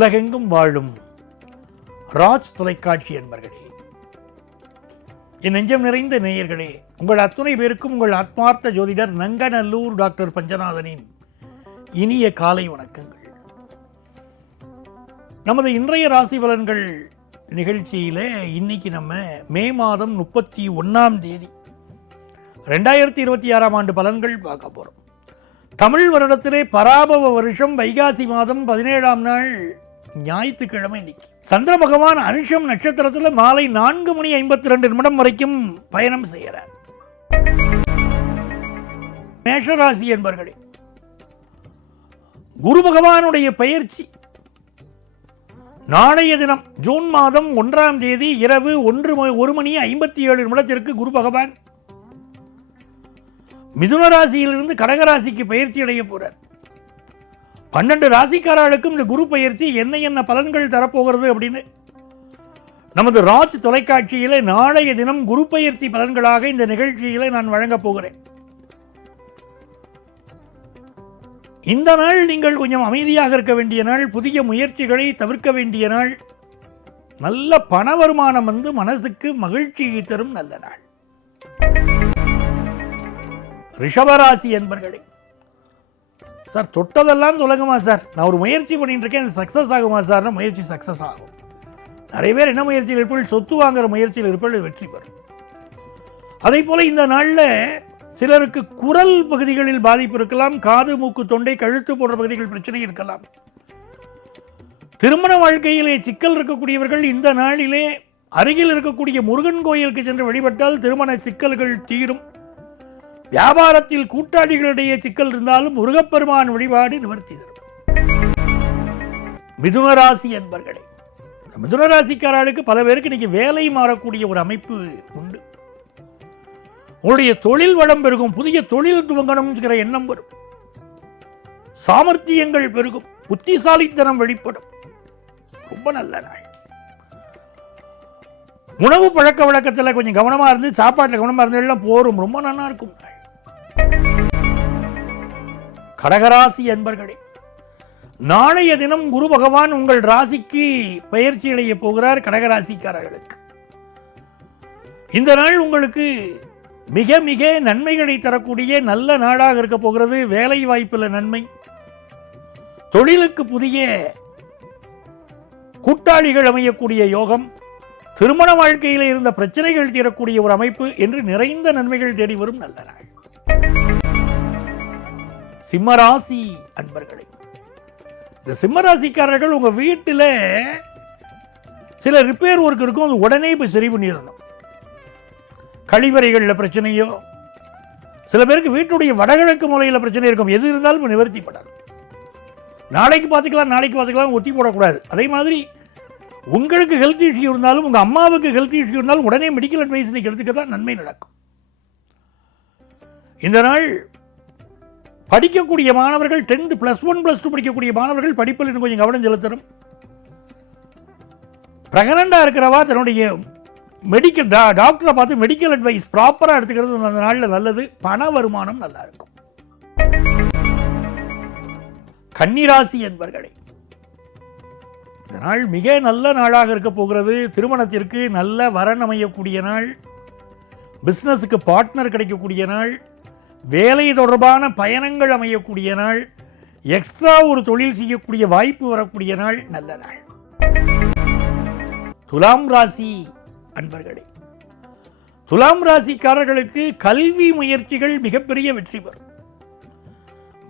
உலகெங்கும் வாழும் ராஜ் தொலைக்காட்சி என்பர்களே, என் நெஞ்சம் நிறைந்த நேயர்களே, உங்கள் அத்துணை பேருக்கும் உங்கள் ஆத்மார்த்த ஜோதிடர் நங்கநல்லூர் டாக்டர் பஞ்சநாதனின் இனிய காலை வணக்கங்கள். நமது இன்றைய ராசி பலன்கள் நிகழ்ச்சியில் இன்னைக்கு நம்ம மே மாதம் 31 2026 ஆண்டு பலன்கள் பார்க்க போகிறோம். தமிழ் வருடத்திலே பராபவ வருஷம் வைகாசி மாதம் 17ஆம் நாள் ஞாயிற்றுக்கிழமை. இன்னைக்கு சந்திர பகவான் அனுஷம் நட்சத்திரத்தில் மாலை 4:52 வரைக்கும் பயணம் செய்கிறார். மேஷராசி என்பர்களே, குரு பகவானுடைய பயிற்சி நாளைய தினம் ஜூன் மாதம் 1ஆம் தேதி இரவு 1:57 குரு பகவான் மிதுன ராசியிலிருந்து கடகராசிக்கு பயிற்சி அடைய போறார். 12 ராசிக்காரர்களுக்கும் இந்த குரு பயிற்சி என்ன பலன்கள் தரப்போகிறது அப்படின்னு நமது ராஜ் தொலைக்காட்சியில நாளைய தினம் குரு பயிற்சி பலன்களாக இந்த நிகழ்ச்சியில நான் வழங்கப் போகிறேன். இந்த நாள் நீங்கள் கொஞ்சம் அமைதியாக இருக்க வேண்டிய நாள், புதிய முயற்சிகளை தவிர்க்க வேண்டிய நாள், நல்ல பண வருமானம் வந்து மனசுக்கு மகிழ்ச்சியை தரும் நல்ல நாள். ரிஷபராசி என்பர்களே, சார் தொட்டதெல்லாம் தொடங்குமா சார், நான் ஒரு முயற்சி பண்ணிட்டு இருக்கேன், அது சக்சஸ் ஆகுமா சார்? முயற்சி சக்சஸ் ஆகும். நிறைய பேர் என்ன முயற்சியில் இருப்பார்கள், சொத்து வாங்குற முயற்சியில் இருப்பார்கள், வெற்றி பெறும். அதே போல இந்த நாளில் சிலருக்கு குரல் பகுதிகளில் பாதிப்பு இருக்கலாம், காது மூக்கு தொண்டை கழுத்து போன்ற பகுதிகள் பிரச்சனை இருக்கலாம். திருமண வாழ்க்கையிலே சிக்கல் இருக்கக்கூடியவர்கள் இந்த நாளிலே அருகில் இருக்கக்கூடிய முருகன் கோயிலுக்கு சென்று வழிபட்டால் திருமண சிக்கல்கள் தீரும். வியாபாரத்தில் கூட்டாளிகளிடையே சிக்கல் இருந்தாலும் முருகப்பெருமான் வழிபாடு நிவர்த்தி தரும். மிதுனராசி என்பர்களே, மிதுனராசிக்காரர்களுக்கு பல பேருக்கு இன்னைக்கு வேலை மாறக்கூடிய ஒரு அமைப்பு உண்டு. உங்களுடைய தொழில் வளம் பெருகும், புதிய தொழில் துவங்கணும்ங்கிற எண்ணம் வரும், சாமர்த்தியங்கள் பெருகும், புத்திசாலித்தனம் வெளிப்படும். ரொம்ப நல்ல நாள். உணவு பழக்க வழக்கத்தில் கொஞ்சம் கவனமா இருந்து, சாப்பாட்டில் கவனமா இருந்து எல்லாம் போரும், ரொம்ப நல்லா இருக்கும். கடகராசி என்பர்களே, நாளைய தினம் குரு பகவான் உங்கள் ராசிக்கு பயிற்சி அடைய போகிறார். கடகராசிக்காரர்களுக்கு இந்த நாள் உங்களுக்கு மிக மிக நன்மைகளை தரக்கூடிய நல்ல நாளாக இருக்க போகிறது. வேலை வாய்ப்பில் நன்மை, தொழிலுக்கு புதிய கூட்டாளிகள் அமையக்கூடிய யோகம், திருமண வாழ்க்கையில் இருந்த பிரச்சனைகள் தீரக்கூடிய ஒரு அமைப்பு என்று நிறைந்த நன்மைகள் தேடி வரும் நல்ல நாள். சிம்மராசி அன்பர்களே, இந்த சிம்மராசிக்காரர்கள் உங்க வீட்டில் சில ரிப்பேர் ஒர்க் இருக்கும், அது உடனே போய் சரி பண்ணிடணும். கழிவறைகளில் பிரச்சனையோ, சில பேருக்கு வீட்டுடைய வடகிழக்கு மூலையில் பிரச்சனை இருக்கும், எது இருந்தாலும் நிவர்த்திப்படணும். நாளைக்கு பார்த்துக்கலாம் ஒத்தி போடக்கூடாது. அதே மாதிரி உங்களுக்கு ஹெல்த் இஷ்யூ இருந்தாலும், உங்கள் அம்மாவுக்கு ஹெல்த் இஷ்யூ இருந்தாலும் உடனே மெடிக்கல் அட்வைஸ் நீங்கள் எடுத்துக்க தான் நன்மை நடக்கும். இந்த நாள் படிக்கக்கூடிய மாணவர்கள் 10th +1 +2 படிக்கக்கூடிய மாணவர்கள் படிப்பில் இன்னும் கொஞ்சம் கவனம் செலுத்தணும். பிரெக்னண்டாக இருக்கிறவா தன்னுடைய மெடிக்கல் டாக்டரை பார்த்து மெடிக்கல் அட்வைஸ் ப்ராப்பராக எடுத்துக்கிறது அந்த நாளில் நல்லது. பண வருமானம் நல்லா இருக்கும். கன்னிராசி என்பர்களே, இந்த நாள் மிக நல்ல நாளாக இருக்க போகிறது. திருமணத்திற்கு நல்ல வரன் அமையக்கூடிய நாள், பிஸ்னஸுக்கு பார்ட்னர் கிடைக்கக்கூடிய நாள், வேலை தொடர்பான பயணங்கள் அமையக்கூடிய நாள், எக்ஸ்ட்ரா ஒரு தொழில் செய்யக்கூடிய வாய்ப்பு வரக்கூடிய நாள், நல்ல நாள். துலாம் ராசி அன்பர்களே, துலாம் ராசிக்காரர்களுக்கு கல்வி முயற்சிகள் மிகப்பெரிய வெற்றி பெறும்.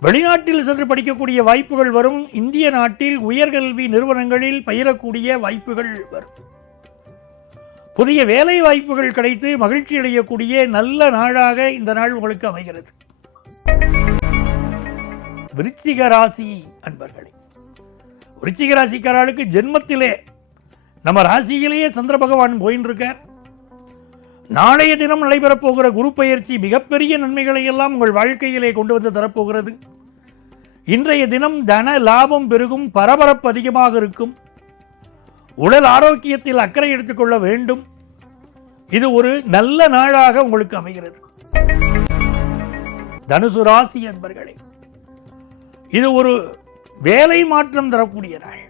வெளிநாட்டில் சென்று படிக்கக்கூடிய வாய்ப்புகள் வரும். இந்திய நாட்டில் உயர்கல்வி நிறுவனங்களில் பயிரக்கூடிய வாய்ப்புகள் வரும். புதிய வேலை வாய்ப்புகள் கிடைத்து மகிழ்ச்சி அடையக்கூடிய நல்ல நாளாக இந்த நாள் உங்களுக்கு அமைகிறது. விருச்சிக ராசி அன்பர்களே, விருச்சிக ராசிக்காரர்களுக்கு ஜென்மத்திலே நம்ம ராசியிலேயே சந்திர பகவான் போயின்னு இருக்கார். நாளைய தினம் நடைபெறப் போகிற குரு பயிற்சி மிகப்பெரிய நன்மைகளை எல்லாம் உங்கள் வாழ்க்கையிலே கொண்டு வந்து தரப்போகிறது. இன்றைய தினம் தன லாபம் பெருகும், பரபரப்பு அதிகமாக இருக்கும். உடல் ஆரோக்கியத்தில் அக்கறை எடுத்துக்கொள்ள வேண்டும். இது ஒரு நல்ல நாளாக உங்களுக்கு அமைகிறது. தனுசு ராசி என்பர்களே, இது ஒரு வேலை மாற்றம் தரக்கூடிய நாள்.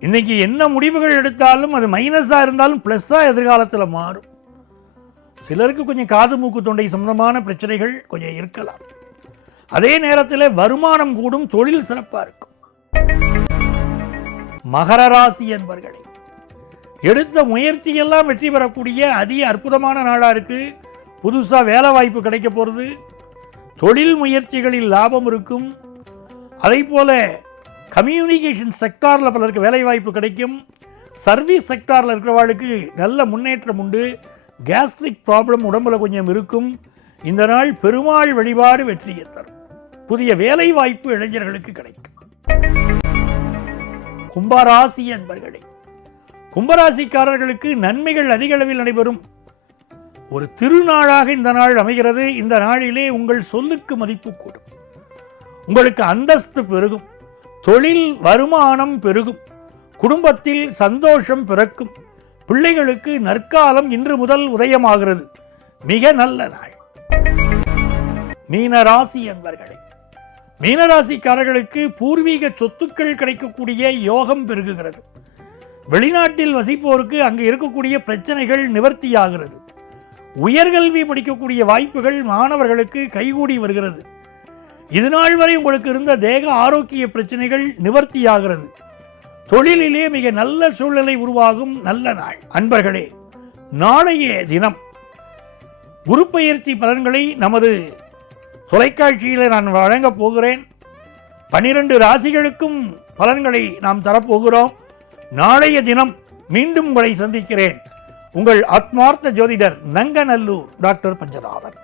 இன்னைக்கு என்ன முடிவுகள் எடுத்தாலும் அது மைனஸாக இருந்தாலும் ப்ளஸ்ஸாக எதிர்காலத்தில் மாறும். சிலருக்கு கொஞ்சம் காது மூக்கு தொண்டை சம்பந்தமான பிரச்சனைகள் கொஞ்சம் இருக்கலாம். அதே நேரத்தில் வருமானம் கூடும், தொழில் சிறப்பாக இருக்கும். மகர ராசி என்பர்களே, எடுத்த முயற்சியெல்லாம் வெற்றி பெறக்கூடிய அதி அற்புதமான நாளாக இருக்குது. புதுசாக வேலை வாய்ப்பு கிடைக்க போகிறது. தொழில் முயற்சிகளில் லாபம் இருக்கும். அதே போல் கம்யூனிகேஷன் செக்டாரில் பலருக்கு வேலை வாய்ப்பு கிடைக்கும். சர்வீஸ் செக்டாரில் இருக்கிறவர்களுக்கு நல்ல முன்னேற்றம் உண்டு. கேஸ்ட்ரிக் ப்ராப்ளம் உடம்புல கொஞ்சம் இருக்கும். இந்த நாள் பெருமாள் வழிபாடு வெற்றியை தரும். புதிய வேலை வாய்ப்பு இளைஞர்களுக்கு கிடைக்கும். கும்பராசி என்பர்களே, கும்பராசிக்காரர்களுக்கு நன்மைகள் அதிக அளவில் நடைபெறும். ஒரு திருநாளாக இந்த நாள் அமைகிறது. இந்த நாளிலே உங்கள் சொல்லுக்கு மதிப்பு கூடும். உங்களுக்கு அந்தஸ்து பெருகும். தொழில் வருமானம் பெருகும். குடும்பத்தில் சந்தோஷம் பிறக்கும். பிள்ளைகளுக்கு நற்காலம் இன்று முதல் உதயமாகிறது. மிக நல்ல நாள். மீனராசி என்பர்களே, மீனராசிக்காரர்களுக்கு பூர்வீக சொத்துக்கள் கிடைக்கக்கூடிய யோகம் பெருகுகிறது. வெளிநாட்டில் வசிப்போருக்கு அங்கு இருக்கக்கூடிய பிரச்சனைகள் நிவர்த்தியாகிறது. உயர்கல்வி படிக்கக்கூடிய வாய்ப்புகள் மாணவர்களுக்கு கைகூடி வருகிறது. இதுநாள் வரை உங்களுக்கு இருந்த தேக ஆரோக்கிய பிரச்சனைகள் நிவர்த்தியாகிறது. தொழிலிலே மிக நல்ல சூழ்நிலை உருவாகும் நல்ல நாள். அன்பர்களே, நாளைய தினம் குரு பெயர்ச்சி பலன்களை நமது தொலைக்காட்சியில் நான் வழங்கப் போகிறேன். 12 ராசிகளுக்கும் பலன்களை நாம் தரப்போகிறோம். நாளைய தினம் மீண்டும் உங்களை சந்திக்கிறேன். உங்கள் ஆத்மார்த்த ஜோதிடர் நங்கநல்லூர் டாக்டர் பஞ்சநாதன்.